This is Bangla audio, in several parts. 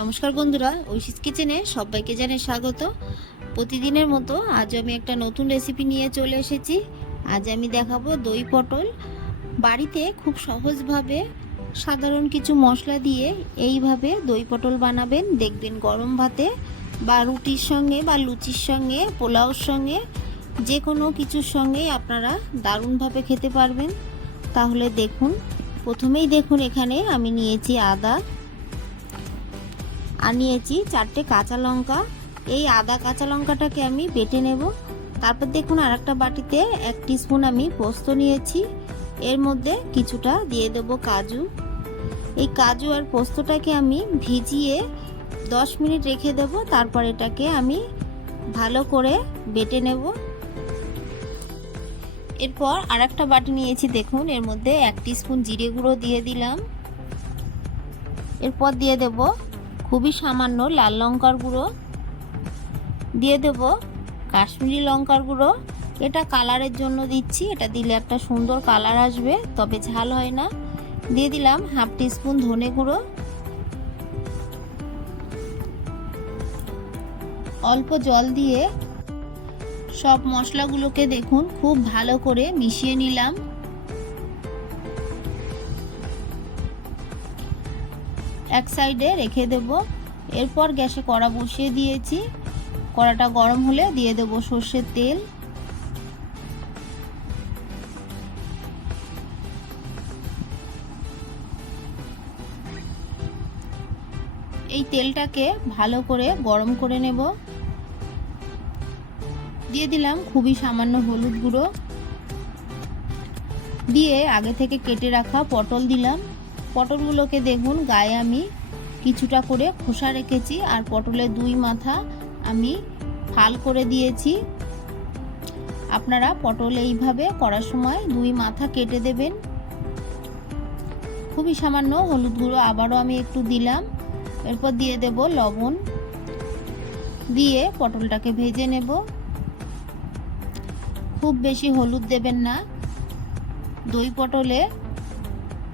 নমস্কার বন্ধুরা, ঐশিস কিচেনে সবাইকে জানাই স্বাগত। প্রতিদিনের মতো আজ আমি একটা নতুন রেসিপি নিয়ে চলে এসেছি। আজ আমি দেখাবো দই পটল। বাড়িতে খুব সহজভাবে সাধারণ কিছু মশলা দিয়ে এইভাবে দই পটল বানাবেন। দেখবেন গরম ভাতে বা রুটির সঙ্গে বা লুচির সঙ্গে, পোলাওর সঙ্গে যে কোনো কিছুর সঙ্গেই আপনারা দারুণভাবে খেতে পারবেন। তাহলে দেখুন, প্রথমেই দেখুন এখানে আমি নিয়েছি আদা আর নিয়েছি চারটে কাঁচা লঙ্কা। এই আদা কাঁচা লঙ্কাটাকে আমি বেটে নেব। তারপর দেখুন আর একটা বাটিতে এক স্পুন আমি পোস্ত নিয়েছি। এর মধ্যে কিছুটা দিয়ে দেব কাজু। এই কাজু আর পোস্তটাকে আমি ভিজিয়ে দশ মিনিট রেখে দেব। তারপর এটাকে আমি ভালো করে বেটে নেব। এরপর আর একটা বাটি নিয়েছি দেখুন, এর মধ্যে এক স্পুন জিরে গুঁড়ো দিয়ে দিলাম। এরপর দিয়ে দেব খুবই সামান্য লাল লঙ্কার গুঁড়ো। দিয়ে দেব কাশ্মীরি লঙ্কার গুঁড়ো। এটা কালারের জন্য দিচ্ছি, এটা দিলে একটা সুন্দর কালার আসবে, তবে ঝাল হয় না। দিয়ে দিলাম হাফ টিস্পুন ধনে গুঁড়ো। অল্প জল দিয়ে সব মশলাগুলোকে দেখুন, খুব ভালো করে মিশিয়ে নিলাম। এক সাইডে রেখে দেব। এরপর গ্যাসে কড়া বসিয়ে দিয়েছি। কড়াটা গরম হলে দিয়ে দেব সর্ষের তেল। এই তেলটাকে ভালো করে গরম করে নেব। দিয়ে দিলাম খুবই সামান্য হলুদ গুঁড়ো। দিয়ে আগে থেকে কেটে রাখা পটল দিলাম। পটলগুলোকে দেখুন, গায়ে আমি কিছুটা করে খোসা রেখেছি আর পটলের দুই মাথা আমি ফাল করে দিয়েছি। আপনারা পটল এইভাবে করার সময় দুই মাথা কেটে দেবেন। খুবই সামান্য হলুদ গুঁড়ো আবারও আমি একটু দিলাম। এরপর দিয়ে দেব লবণ। দিয়ে পটলটাকে ভেজে নেব। খুব বেশি হলুদ দেবেন না। দই পটলে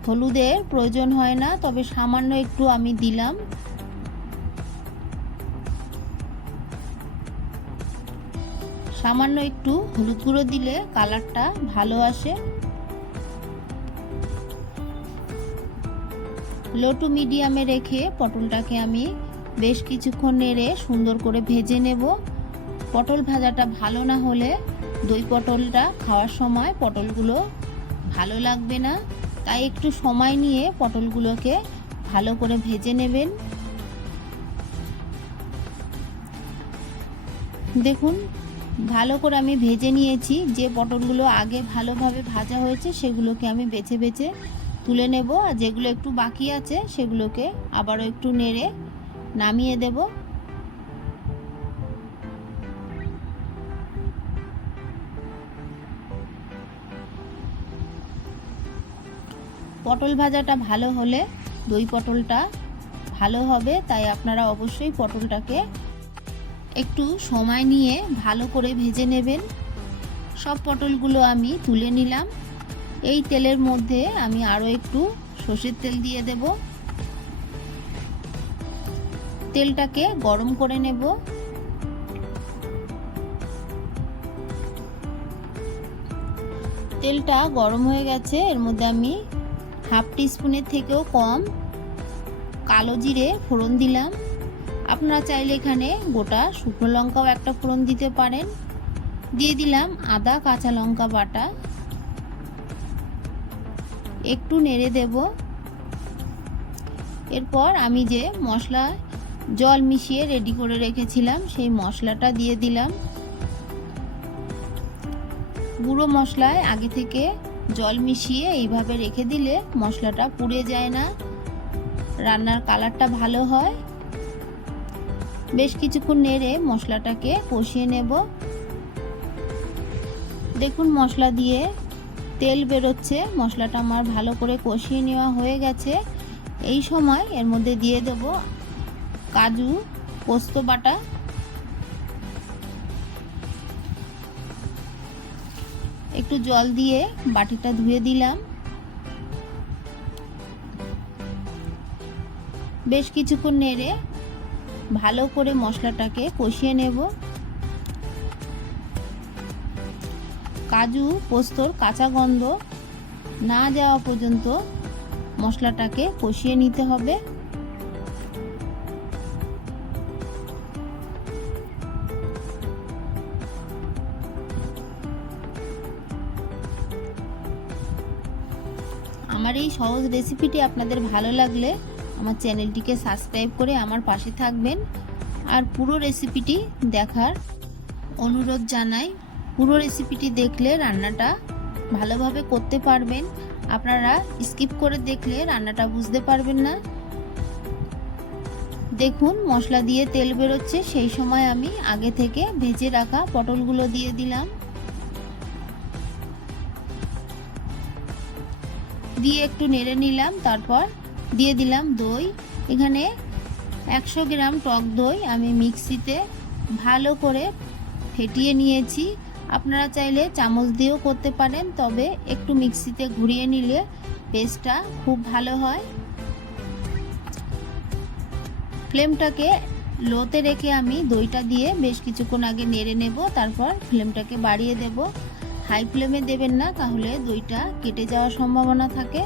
হলুদের প্রয়োজন হয় না, তবে সামান্য একটু আমি দিলাম। সামান্য একটু হলুদ গুঁড়ো দিলে কালারটা ভালো আসে। লো টু মিডিয়ামে রেখে পটলটাকে আমি বেশ কিছুক্ষণ নেড়ে সুন্দর করে ভেজে নেব। পটল ভাজাটা ভালো না হলে দই পটলটা খাওয়ার সময় পটলগুলো ভালো লাগবে না। তাই একটু সময় নিয়ে পটলগুলোকে ভালো করে ভেজে নেবেন। দেখুন, ভালো করে আমি ভেজে নিয়েছি। যে পটলগুলো আগে ভালোভাবে ভাজা হয়েছে, সেগুলোকে আমি বেছে বেছে তুলে নেব। আর যেগুলো একটু বাকি আছে, সেগুলোকে আবারও একটু নেড়ে নামিয়ে দেব। পটল ভাজাটা ভালো হলে দই পটলটা ভালো হবে, তাই আপনারা অবশ্যই পটলটাকে একটু সময় নিয়ে ভালো করে ভেজে নেবেন। সব পটলগুলো আমি তুলে নিলাম। এই তেলের মধ্যে আমি আরও একটু সর্ষের তেল দিয়ে দেব। তেলটাকে গরম করে নেব। তেলটা গরম হয়ে গেছে, এর মধ্যে আমি হাফ টিস্পুনের থেকেও কম। কালো জিরে ফোড়ন দিলাম। আপনারা চাইলে এখানে গোটা শুকনো লঙ্কাও একটা ফোড়ন দিতে পারেন। দিয়ে দিলাম আদা কাঁচা লঙ্কা বাটা। একটু নেড়ে দেব। এরপর আমি যে মশলা, জল মিশিয়ে রেডি করে রেখেছিলাম, সেই মশলাটা দিয়ে দিলাম। গুঁড়ো মশলায় আগে থেকে জল মিশিয়ে এইভাবে রেখে দিলে মশলাটা পুড়ে যায় না। রান্নার কালারটা ভালো হয়। বেশ কিছুক্ষণ নেড়ে মশলাটাকে কষিয়ে নেব। দেখুন মশলা দিয়ে তেল বেরোচ্ছে। মশলাটা আমার ভালো করে কষিয়ে নেওয়া হয়ে গেছে। এই সময় এর মধ্যে দিয়ে দেব কাজু, পোস্ত বাটা। একটু জল দিয়ে বাটিটা ধুয়ে দিলাম। বেশ কিছুক্ষণ নেড়ে ভালো করে মশলাটাকে কষিয়ে নেব। কাজু, পোস্তর কাঁচা গন্ধ না যাওয়া পর্যন্ত মশলাটাকে কষিয়ে নিতে হবে। আমার এই সহজ রেসিপিটি আপনাদের ভালো লাগলে আমার চ্যানেলটিকে সাবস্ক্রাইব করে আমার পাশে থাকবেন। আর পুরো রেসিপিটি দেখার অনুরোধ জানাই। পুরো রেসিপিটি দেখলে রান্নাটা ভালোভাবে করতে পারবেন। আপনারা স্কিপ করে দেখলে রান্নাটা বুঝতে পারবেন না। দেখুন, মশলা দিয়ে তেল বেরোচ্ছে। সেই সময় আমি আগে থেকে ভেজে রাখা পটলগুলো দিয়ে দিলাম। দিয়ে একটু নেড়ে নিলাম, তারপর দিয়ে দিলাম দই। এখানে একশো গ্রাম টক দই আমি মিক্সিতে ভালো করে ফেটিয়ে নিয়েছি। আপনারা চাইলে চামচ দিয়েও করতে পারেন, তবে একটু মিক্সিতে ঘুরিয়ে নিলে পেস্টটা খুব ভালো হয়। ফ্লেমটাকে লোতে রেখে আমি দইটা দিয়ে বেশ কিছুক্ষণ আগে নেড়ে নেব, তারপর ফ্লেমটাকে বাড়িয়ে দেব। হাই ফ্লেমে দেবেন না, তাহলে দইটা কেটে যাওয়ার সম্ভাবনা থাকে।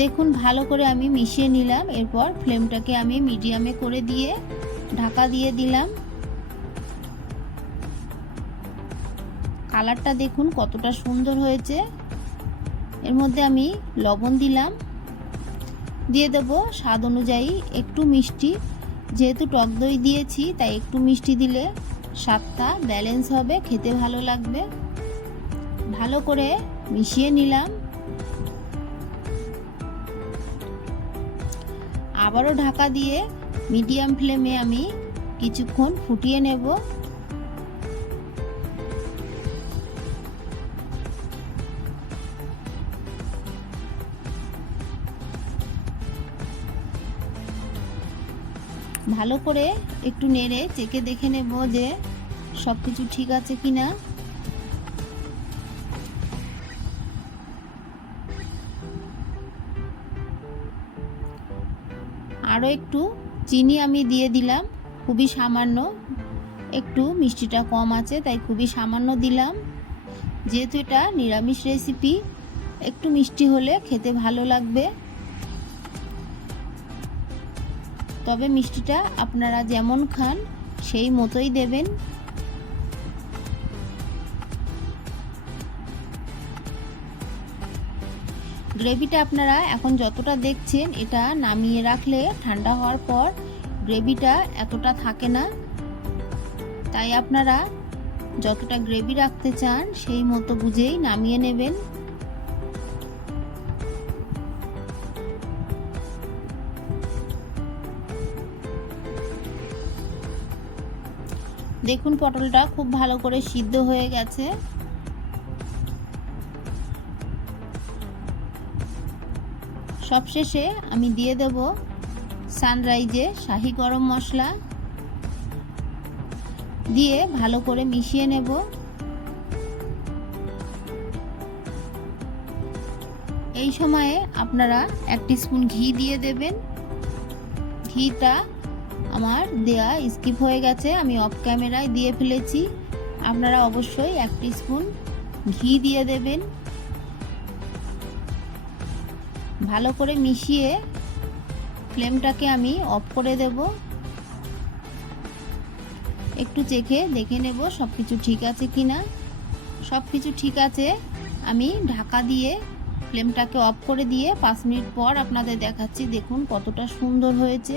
দেখুন, ভালো করে আমি মিশিয়ে নিলাম, এরপর ফ্লেমটাকে আমি মিডিয়ামে করে দিয়ে ঢাকা দিয়ে দিলাম। কালারটা দেখুন কতটা সুন্দর হয়েছে। এর মধ্যে আমি লবণ দিলাম। দিয়ে দেব স্বাদ অনুযায়ী একটু মিষ্টি। যেহেতু টক দই দিয়েছি, তাই একটু মিষ্টি দিলে স্বাদটা ব্যালেন্স হবে, খেতে ভালো লাগবে। ভালো করে মিশিয়ে নিলাম। আবারও ঢাকা দিয়ে মিডিয়াম ফ্লেমে আমি কিছুক্ষণ ফুটিয়ে নেব। ভালো করে একটু নেড়ে চেকে দেখে নেব যে সব কিছু ঠিক আছে কি না আরও একটু চিনি আমি দিয়ে দিলাম, খুবই সামান্য। একটু মিষ্টিটা কম আছে, তাই খুবই সামান্য দিলাম। যেহেতু এটা নিরামিষ রেসিপি একটু মিষ্টি হলে খেতে ভালো লাগবে। তবে মিষ্টিটা আপনারা যেমন খান, সেই মতোই দেবেন। গ্রেভিটা আপনারা এখন যতটা দেখছেন, এটা নামিয়ে রাখলে ঠান্ডা হওয়ার পর গ্রেভিটা এতটা থাকে না। তাই আপনারা যতটা গ্রেভি রাখতে চান, সেই মতো বুঝেই নামিয়ে নেবেন। দেখুন পটলটা খুব ভালো করে সিদ্ধ হয়ে গেছে। সবশেষে আমি দিয়ে দেব সানরাইজে শাহি গরম মশলা। দিয়ে ভালো করে মিশিয়ে নেব। এই সময়ে আপনারা এক স্পুন ঘি দিয়ে দেবেন। ঘিটা আমার দেয়া স্কিপ হয়ে গেছে, আমি অফ ক্যামেরায় দিয়ে ফেলেছি। আপনারা অবশ্যই এক স্পুন ঘি দিয়ে দেবেন। ভালো করে মিশিয়ে ফ্লেমটাকে আমি অফ করে দেব। একটু চেখে দেখে নেব সব কিছু ঠিক আছে কি না সব কিছু ঠিক আছে, আমি ঢাকা দিয়ে ফ্লেমটাকে অফ করে দিয়ে পাঁচ মিনিট পর আপনাদের দেখাচ্ছি, দেখুন কতটা সুন্দর হয়েছে।